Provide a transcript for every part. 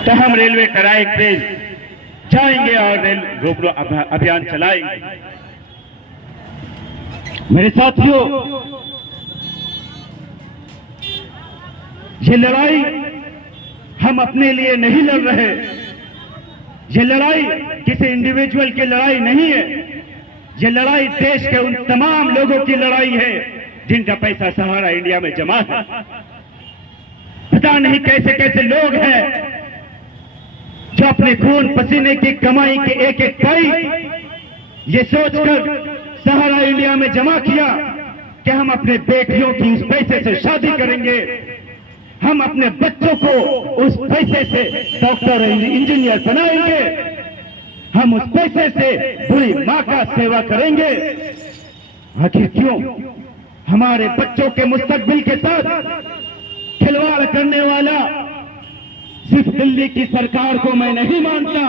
तो हम railway track पे जाएंगे और रेल रोको अभियान चलाएंगे। मेरे साथियों, ये लड़ाई हम अपने लिए नहीं लड़ रहे, ये लड़ाई किसी इंडिविजुअल की लड़ाई नहीं है, ये लड़ाई देश के उन तमाम लोगों की लड़ाई है जिनका पैसा सहारा इंडिया में जमा है। पता नहीं कैसे कैसे लोग हैं जो अपने खून पसीने की कमाई के एक एक पाई ये सोचकर सहारा इंडिया में जमा किया कि हम अपने बेटियों की उस पैसे से शादी करेंगे, हम अपने बच्चों को उस पैसे से डॉक्टर इंजीनियर बनाएंगे, हम उस पैसे से बुरी मां का सेवा करेंगे। आखिर क्यों? हमारे बच्चों के मुस्तकबिल के साथ खिलवाड़ करने वाला सिर्फ दिल्ली की सरकार को मैं नहीं मानता,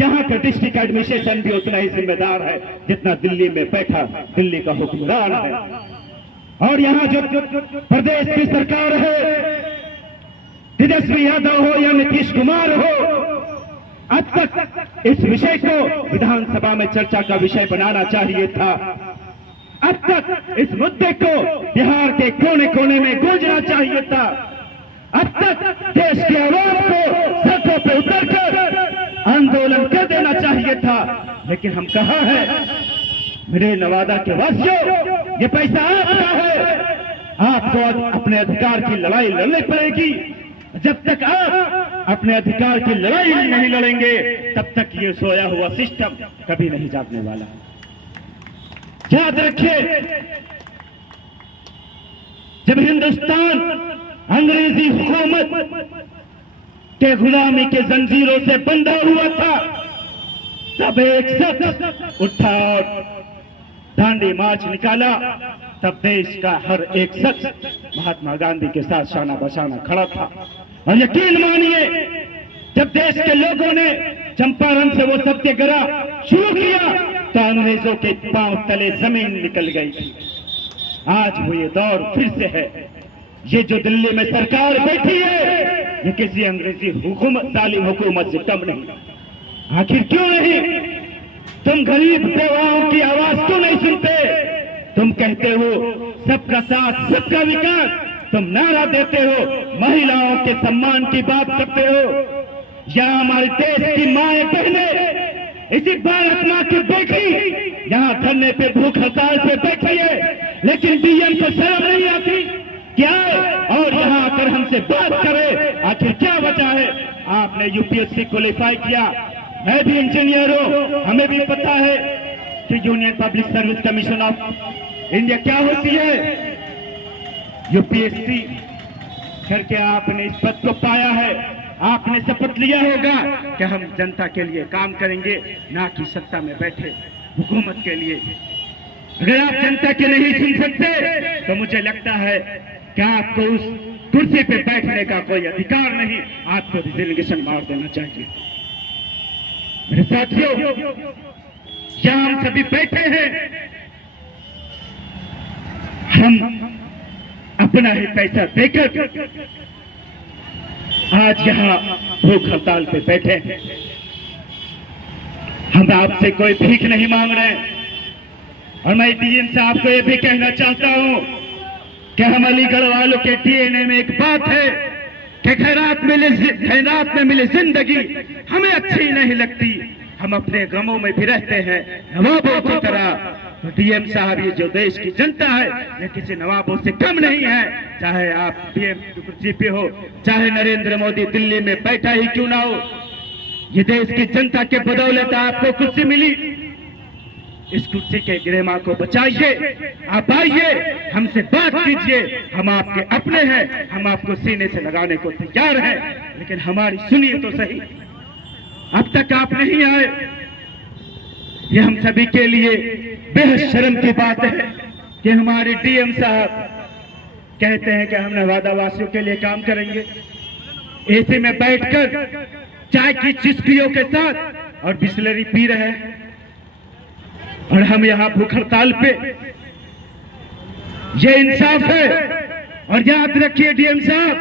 यहाँ का डिस्ट्रिक्ट एडमिनिस्ट्रेशन भी उतना ही जिम्मेदार है जितना दिल्ली में बैठा दिल्ली का हुक्मरान है। और यहाँ जो प्रदेश की सरकार है, तेजस्वी यादव हो या नीतीश कुमार हो, अब तक इस विषय को विधानसभा में चर्चा का विषय बनाना चाहिए था। अब तक इस मुद्दे को बिहार के कोने कोने में गूंजना चाहिए था। अब तक देश के आवाम को सड़कों पर उतरकर आंदोलन कर देना चाहिए था। लेकिन हम कहाँ हैं? मेरे नवादा के वासियों, ये पैसा आपका है, आपको अपने अधिकार की लड़ाई लड़नी पड़ेगी। जब तक आप अपने अधिकार की लड़ाई नहीं लड़ेंगे तब तक ये सोया हुआ सिस्टम कभी नहीं जागने वाला। याद रखिए, जब हिंदुस्तान अंग्रेजी हुकूमत के गुलामी के जंजीरों से बंधा हुआ था, तब एक शख्स उठा और दांडी मार्च निकाला। तब देश का हर एक शख्स महात्मा गांधी के साथ शाना बशाना खड़ा था। और यकीन मानिए, जब देश के लोगों ने चंपारण से वो सत्याग्रह शुरू किया तो अंग्रेजों के पांव तले जमीन निकल गई थी। आज वो ये दौर फिर से है। ये जो दिल्ली में सरकार बैठी है, ये किसी अंग्रेजी हुकूमत, जालिम हुकूमत से कम नहीं। आखिर क्यों नहीं? तुम गरीब बेवाओं की आवाज क्यों नहीं सुनते? तुम कहते हो सबका साथ सबका विकास, तुम नारा देते हो, महिलाओं के सम्मान की बात करते हो। यहाँ हमारे देश की माएं बहनें, इसी भारत मां की बेटी यहाँ धरने पे भूख हड़ताल पे बैठी है, लेकिन डीएम को शर्म नहीं आती क्या? और यहाँ आकर हमसे बात करे। आखिर क्या वजह है? आपने यूपीएससी क्वालिफाई किया, मैं भी इंजीनियर हूँ, हमें भी पता है कि union public service commission of India क्या होती है। यूपीएससी करके आपने इस पद को पाया है, आपने शपथ लिया होगा कि हम जनता के लिए काम करेंगे, ना कि सत्ता में बैठे हुकूमत के लिए। अगर आप जनता के नहीं सुन सकते तो मुझे लगता है कि आपको उस कुर्सी पे बैठने का कोई अधिकार नहीं, आपको रिजिग्नेशन मार देना चाहिए। मेरे साथियों, यहाँ हम सभी बैठे हैं, हम अपना ही पैसा देकर आज यहाँ भूख हड़ताल पे बैठे हैं। हम आपसे कोई भीख नहीं मांग रहे हैं। और मैं डीएम साहब को यह भी कहना चाहता हूं कि हम अलीगढ़ वालों के डीएनए में एक बात है कि खैरात में मिले जिंदगी हमें अच्छी नहीं लगती, हम अपने गमों में भी रहते हैं नवाबों की तरह। तो डीएम साहब, ये जो देश की जनता है ये किसी नवाबों से कम नहीं है। चाहे आप डीएम कुर्सी पे हो, चाहे नरेंद्र मोदी दिल्ली में बैठा ही क्यों ना हो, ये देश की जनता के बदौलत आपको कुर्सी मिली। इस कुर्सी के गरिमा को बचाइए, आप आइए, हमसे बात कीजिए, हम आपके अपने हैं, हम आपको सीने से लगाने को तैयार हैं, लेकिन हमारी सुनिए तो सही। अब तक आप नहीं आए, ये हम सभी के लिए बेहद शर्म की बात है कि हमारे डीएम साहब कहते हैं कि हम नवादा वासियों के लिए काम करेंगे, एसी में बैठकर चाय की चुस्कियों के साथ और बिस्लरी पी रहे हैं, और हम यहाँ भूख हड़ताल पे। ये इंसाफ है। और याद रखिए डीएम साहब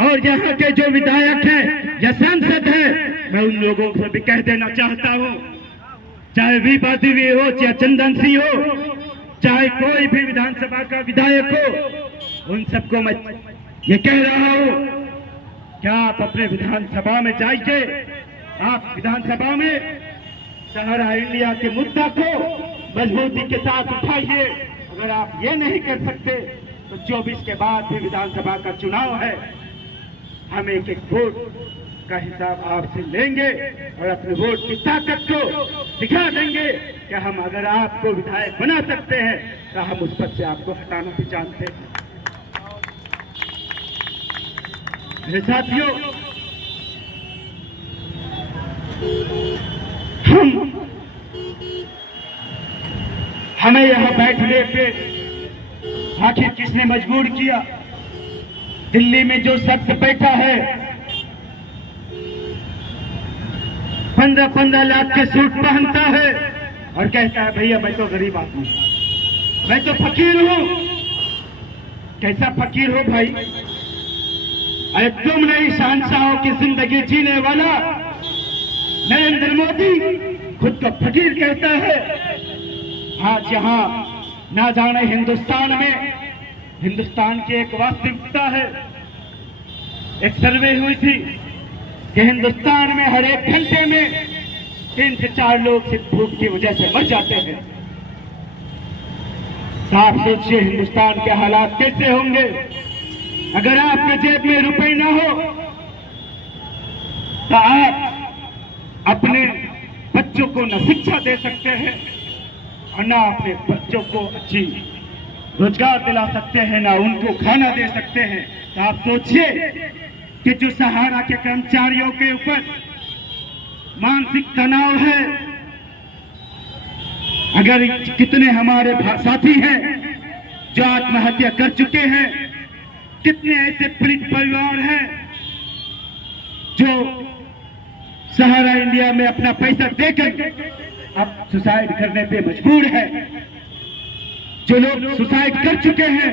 और यहाँ के जो विधायक हैं, या सांसद है, मैं उन लोगों से भी कह देना चाहता हूं, चाहे वीपा देवी हो, चाहे चंदन सिंह हो, चाहे कोई भी विधानसभा का विधायक हो, उन सबको मैं ये कह रहा हूं क्या आप अपने विधानसभा में जाइए, आप विधानसभा में सहारा इंडिया के मुद्दा को मजबूती के साथ उठाइए। अगर आप ये नहीं कर सकते तो 24 के बाद भी विधानसभा का चुनाव है, हम एक एक वोट का हिसाब आपसे लेंगे और अपने वोट की ताकत को दिखा देंगे कि हम अगर आपको विधायक बना सकते हैं तो हम उस पद से आपको हटाना भी जानते हैं। मेरे साथियों, हमें यहां बैठने पे आखिर किसने मजबूर किया? दिल्ली में जो शख्स बैठा है 15-15 लाख के सूट पहनता है और कहता है भैया मैं तो गरीब आदमी, मैं तो फकीर हूं। कैसा फकीर हो भाई? अरे तुम नहीं, शहंशाहों की जिंदगी जीने वाला नरेंद्र मोदी खुद को फकीर कहता है। आज यहाँ ना जाने हिंदुस्तान की एक वास्तविकता है, एक सर्वे हुई थी कि हिंदुस्तान में हर एक घंटे में 3 से 4 लोग सिर्फ भूख की वजह से मर जाते हैं। तो आप सोचिए हिंदुस्तान के हालात कैसे होंगे अगर आपके जेब में रुपए ना हो, तो आप अपने बच्चों को न शिक्षा दे सकते हैं और ना अपने बच्चों को अच्छी रोजगार दिला सकते हैं, ना उनको खाना दे सकते हैं। तो आप सोचिए कि जो सहारा के कर्मचारियों के ऊपर मानसिक तनाव है, अगर कितने हमारे साथी हैं जो आत्महत्या कर चुके हैं, कितने ऐसे पीड़ित परिवार हैं जो सहारा इंडिया में अपना पैसा देकर अब सुसाइड करने पे मजबूर है, जो लोग सुसाइड कर चुके हैं,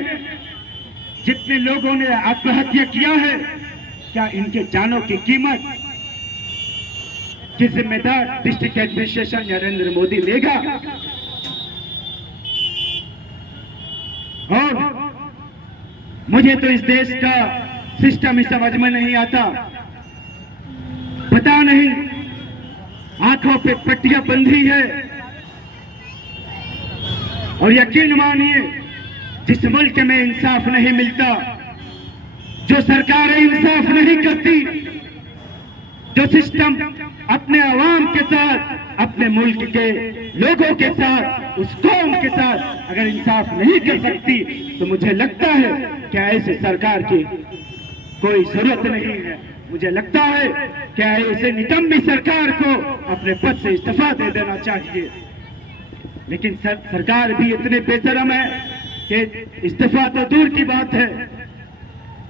जितने लोगों ने आत्महत्या किया है, क्या इनके जानों की कीमत की जिम्मेदार डिस्ट्रिक्ट एडमिनिस्ट्रेशन नरेंद्र मोदी लेगा? और मुझे तो इस देश का सिस्टम ही समझ में नहीं आता, पता नहीं आंखों पे पट्टियां बंधी है। और यकीन मानिए जिस मुल्क में इंसाफ नहीं मिलता, जो सरकारें इंसाफ नहीं करती, जो सिस्टम अपने अवाम के साथ, अपने मुल्क के लोगों के साथ, उस कौम के साथ अगर इंसाफ नहीं कर सकती, तो मुझे लगता है कि ऐसे सरकार की कोई जरूरत नहीं है। मुझे लगता है कि ऐसे निकम्मी सरकार को अपने पद से इस्तीफा दे देना चाहिए। लेकिन सरकार भी इतने बेशरम है कि इस्तीफा तो दूर की बात है,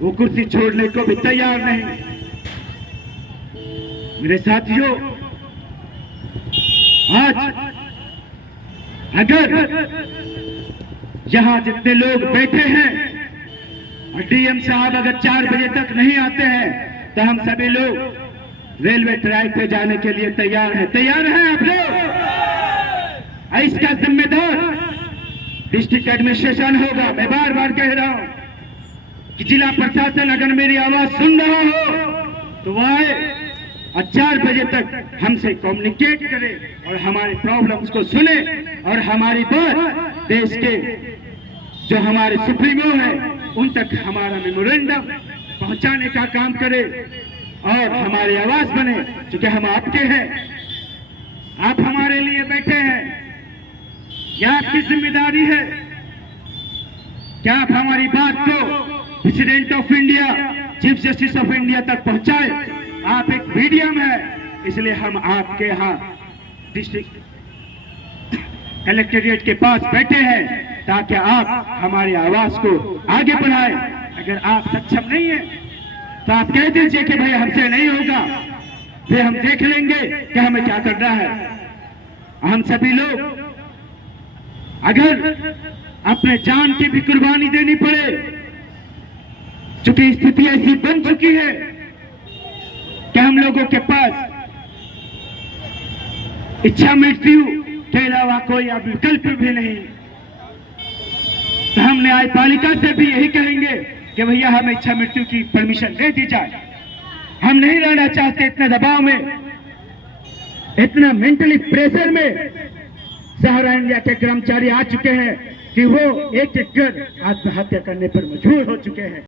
वो कुर्सी छोड़ने को भी तैयार नहीं। मेरे साथियों, आज अगर यहां जितने लोग बैठे हैं और डीएम साहब अगर 4 बजे तक नहीं आते हैं, तो हम सभी लोग रेलवे ट्रैक पे जाने के लिए तैयार हैं। तैयार हैं आप लोग? इसका जिम्मेदार डिस्ट्रिक्ट एडमिनिस्ट्रेशन होगा। मैं बार बार कह रहा हूं कि जिला प्रशासन अगर मेरी आवाज सुन रहा हो तो वह आए और 4 बजे तक हमसे कम्युनिकेट करे और हमारे प्रॉब्लम्स को सुने और हमारी बात देश के जो हमारे सुप्रीमो है उन तक हमारा मेमोरेंडम पहुंचाने का काम करे और हमारी आवाज बने, क्योंकि हम आपके हैं, आप हमारे लिए बैठे हैं। यह आपकी जिम्मेदारी है कि आप हमारी बात को president of India, chief justice of India तक पहुंचाए। आप एक मीडियम है, इसलिए हम आपके यहाँ डिस्ट्रिक्ट कलेक्ट्रेट के पास बैठे हैं ताकि आप हमारी आवाज को आगे बढ़ाएं। अगर आप सक्षम नहीं है तो आप कह दीजिए कि भाई हमसे नहीं होगा, फिर हम देख लेंगे कि हमें क्या करना है। हम सभी लोग अगर अपने जान की भी कुर्बानी देनी पड़े, चूंकि स्थिति ऐसी बन चुकी है कि हम हम लोगों के पास इच्छा मृत्यु के अलावा कोई अब विकल्प भी नहीं। तो हम न्यायपालिका से भी यही कहेंगे कि भैया हमें इच्छा मृत्यु की परमिशन दे दी जाए। हम नहीं रहना चाहते इतने दबाव में, इतना मेंटली प्रेशर में सहारा इंडिया के कर्मचारी आ चुके हैं कि वो एक एक कर आत्महत्या करने पर मजबूर हो चुके हैं।